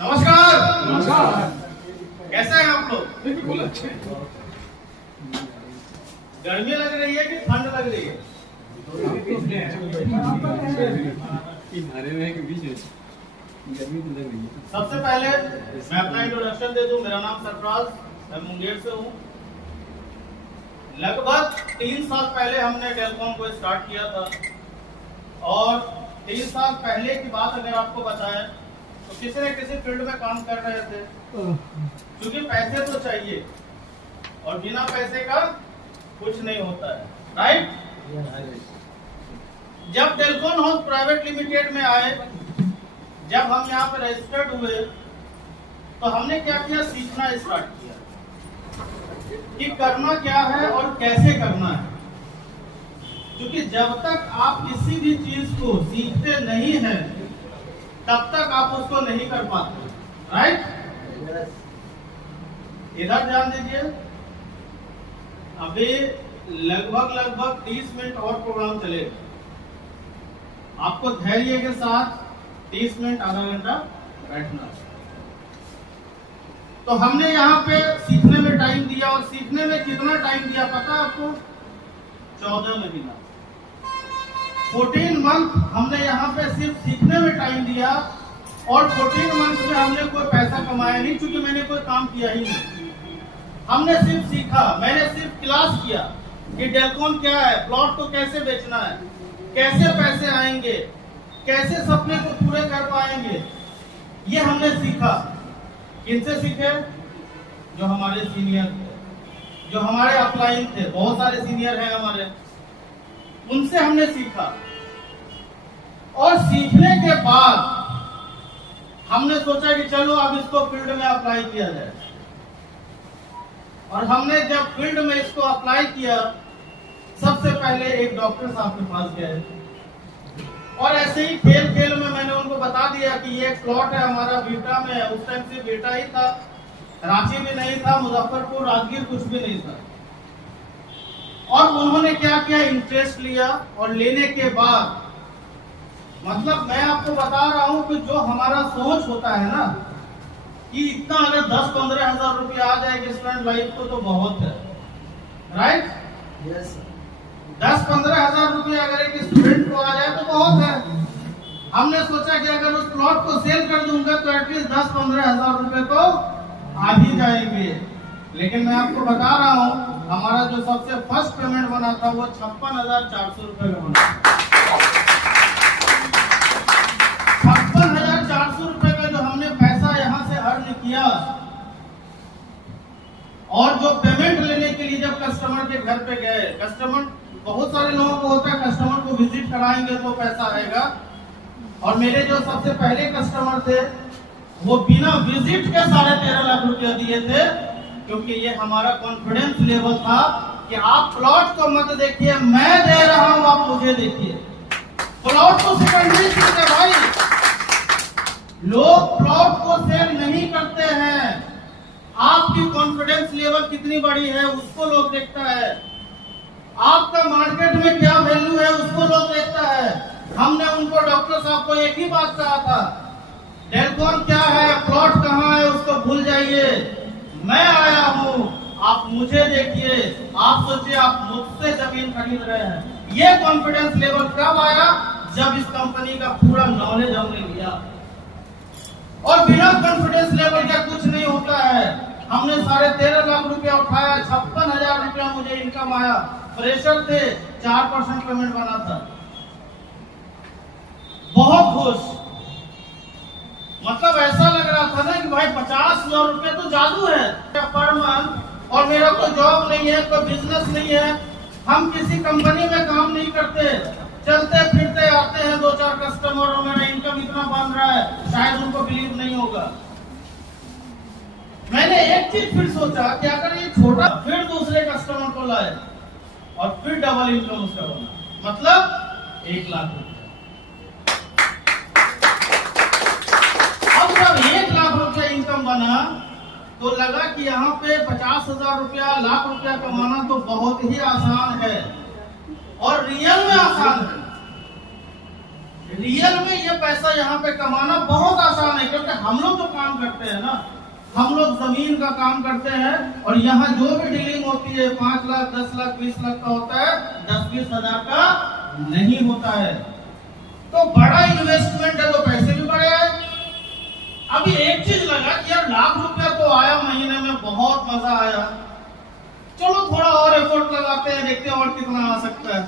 नमस्कार। नमस्कार। कैसे हैं आप लोग? बिल्कुल अच्छे। गर्मी लग रही है कि ठंड लग रही है? सबसे पहले मैं अपना इंट्रोडक्शन दे दूं। मेरा नाम सरफराज, मैं मुंगेर से हूँ। लगभग 3 साल पहले हमने टेलीकॉम को स्टार्ट किया था और 3 साल पहले की बात अगर आपको बताएं तो किसी न किसी फील्ड में काम कर रहे थे, क्योंकि पैसे तो चाहिए और बिना पैसे का कुछ नहीं होता है, राइट। जब टेलीकॉम हाउस प्राइवेट लिमिटेड में आए, जब हम यहाँ पे रजिस्टर्ड हुए तो हमने क्या किया, सीखना स्टार्ट किया कि करना क्या है और कैसे करना है। क्योंकि जब तक आप किसी भी चीज को सीखते नहीं हैं तब तक आप उसको नहीं कर पाते, राइट। इधर ध्यान दीजिए। अभी लगभग 30 मिनट और प्रोग्राम चलेगा। आपको धैर्य के साथ 30 मिनट आधा घंटा बैठना। तो हमने यहाँ पे सीखने में टाइम दिया, और सीखने में कितना टाइम दिया पता है आपको? 14 महीना, 14 मंथ हमने यहाँ पे सिर्फ सीखने में टाइम दिया। और 14 मंथ में हमने कोई पैसा कमाया नहीं, क्योंकि मैंने कोई काम किया ही नहीं। हमने सिर्फ सीखा, मैंने सिर्फ क्लास किया कि टेलीकॉम क्या है, प्लॉट को कैसे बेचना है, कैसे पैसे आएंगे, कैसे सपने को पूरे कर पाएंगे, ये हमने सीखा। किनसे सीखे? जो हमारे सीनियर थे, जो हमारे अपलाइन थे, बहुत सारे सीनियर हैं हमारे, उनसे हमने सीखा। और सीखने के बाद हमने सोचा कि चलो अब इसको फील्ड में अप्लाई किया जाए। और हमने जब फील्ड में इसको अप्लाई किया, सबसे पहले एक डॉक्टर साहब के पास गए और ऐसे ही खेल में मैंने उनको बता दिया कि ये प्लॉट है हमारा बीटा में है। उस टाइम से बीटा ही था, रांची भी नहीं था, मुजफ्फरपुर, राजगीर कुछ भी नहीं था। और उन्होंने क्या किया, इंटरेस्ट लिया। और लेने के बाद मतलब मैं आपको बता रहा हूं कि जो हमारा सोच होता है ना कि इतना अगर 10-15 हजार रुपया आ जाएगी स्टूडेंट लाइफ को तो बहुत है, राइट। 10-15 हजार रुपया अगर एक स्टूडेंट को आ जाए तो बहुत है। हमने सोचा कि अगर उस प्लॉट को सेल कर दूंगा तो एटलीस्ट 10-15 हजार रुपए तो आ ही जाएंगे। लेकिन मैं आपको बता रहा हूँ, हमारा जो सबसे फर्स्ट पेमेंट बना था वो 56,400 रुपए का बना। 56,400 रुपए का जो हमने पैसा यहाँ से अर्न किया। और जो पेमेंट लेने के लिए जब कस्टमर के घर पे गए, कस्टमर बहुत सारे लोगों को होता है, कस्टमर को विजिट कराएंगे तो पैसा आएगा। और मेरे जो सबसे पहले कस्टमर थे वो बिना विजिट के 13.5 लाख रुपया दिए थे, क्योंकि ये हमारा कॉन्फिडेंस लेवल था कि आप प्लॉट को मत देखिए, मैं दे रहा हूं, आप मुझे देखिए। प्लॉट को सेकेंडरी चीज है भाई। लोग प्लॉट को सेल नहीं करते हैं, आपकी कॉन्फिडेंस लेवल कितनी बड़ी है उसको लोग देखता है, आपका मार्केट में क्या वैल्यू है उसको लोग देखता है। हमने उनको, डॉक्टर साहब को एक ही बात कहा था, टेलीकॉम क्या है, प्लॉट कहाँ है उसको भूल जाइए, मैं आया हूँ, आप मुझे देखिए। आप सोचिए आप मुझसे जमीन खरीद रहे हैं। ये कॉन्फिडेंस लेवल कब आया? जब इस कंपनी का पूरा नॉलेज हमने लिया। और बिना कॉन्फिडेंस लेवल का कुछ नहीं होता है। हमने 13.5 लाख रुपया उठाया, 56,000 रुपया मुझे इनकम आया। फ्रेशर थे, 4% पेमेंट बना था। बहुत खुश, मतलब ऐसा लग रहा था ना कि भाई 50,000 रुपये तो जादू है पर मंथ। और मेरा कोई जॉब नहीं है, कोई बिजनेस नहीं है, हम किसी कंपनी में काम नहीं करते, चलते फिरते आते हैं 2-4 कस्टमर और मेरा इनकम इतना बन रहा है, शायद उनको बिलीव नहीं होगा। मैंने एक चीज फिर सोचा कि अगर ये छोटा, फिर दूसरे कस्टमर को लाए और फिर डबल इनकम उसका बना, मतलब 1 लाख रुपया। अब जब 1 लाख रुपया इनकम बना तो लगा कि यहाँ पे 50,000 रुपया, लाख रुपया कमाना तो बहुत ही आसान है। और रियल में आसान है। रियल में ये पैसा यहाँ पे कमाना बहुत आसान है, क्योंकि हम लोग तो काम करते हैं ना, हम लोग जमीन का काम करते हैं और यहाँ जो भी डीलिंग होती है 5 लाख 10 लाख 20 लाख का होता है, 10-20 हजार का नहीं होता है। तो बड़ा इन्वेस्टमेंट है तो पैसे भी बड़े आए। अभी एक चीज लगा कि यार लाख रुपया तो आया महीने में, बहुत मजा आया, चलो थोड़ा और एफर्ट लगाते हैं, देखते हैं और कितना आ सकता है।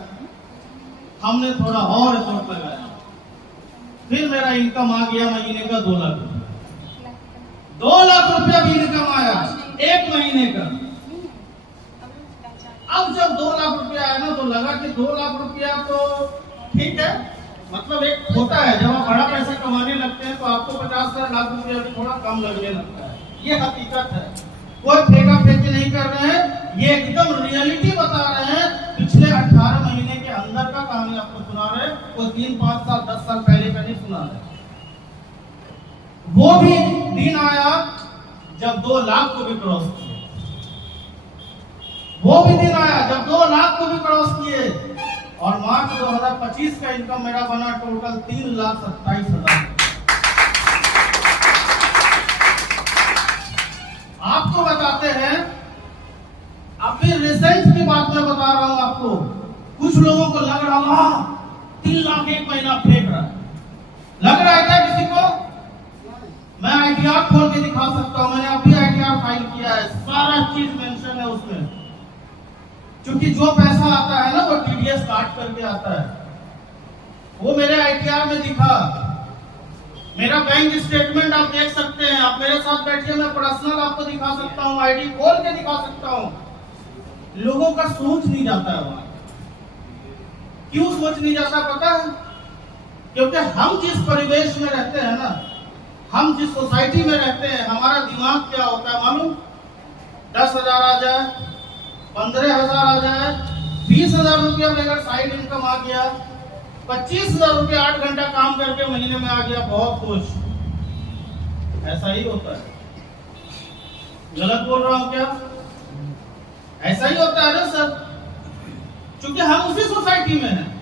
हमने थोड़ा और एफर्ट लगाया, फिर मेरा इनकम आ गया महीने का 2 लाख, 2 लाख रुपया भी इनकम आया एक महीने का। अब जब 2 लाख रुपया आया ना तो लगा कि 2 लाख रुपया तो ठीक है, मतलब एक होता है जब आप बड़ा पैसा कमाने लगते हैं तो आपको 50 लाख रुपया भी थोड़ा कम लगने लगता है, ये हकीकत है। कोई फेंका फेंकी नहीं कर रहे हैं, ये एकदम रियलिटी बता रहे हैं। पिछले 18 महीने के अंदर का कहानी आपको सुना रहे हैं, कोई 3, 5 साल 10 साल पहले का नहीं सुना रहे। वो भी दिन आया जब 2 लाख को भी क्रॉस किए, वो भी दिन आया जब 2 लाख को भी क्रॉस किए। और मार्च 2025 का इनकम मेरा बना टोटल 3,27,000। आपको बताते हैं, अभी रिसेंट की बात मैं बता रहा हूं आपको। कुछ लोगों को लग रहा 3 लाख एक महीना फेंक रहा, लग रहा है क्या किसी को? मैं आईटीआर खोल के दिखा सकता हूं, मैंने अभी आईटीआर फाइल किया है, सारा चीज मेंशन है उसमें। क्योंकि जो पैसा आता है ना वो टीडीएस काट करके आता है, वो मेरे आईटीआर में दिखा। मेरा बैंक स्टेटमेंट आप देख सकते हैं, आप मेरे साथ बैठिए, मैं पर्सनल आपको दिखा सकता हूं, आईडी खोल के दिखा सकता हूं। लोगों का सोच नहीं जाता है वहां। क्यों सोच नहीं जाता पता है? क्योंकि हम जिस परिवेश में रहते हैं ना, हम जिस सोसाइटी में रहते हैं, हमारा दिमाग क्या होता है मालूम? 10,000 आ जाए, 15,000 आ जाए, 20,000 रुपया अगर साइड इनकम आ गया, 25,000 रुपया 8 घंटा काम करके महीने में आ गया, बहुत खुश। ऐसा ही होता है, गलत बोल रहा हूं क्या? ऐसा ही होता है ना सर, क्योंकि हम उसी सोसाइटी में हैं।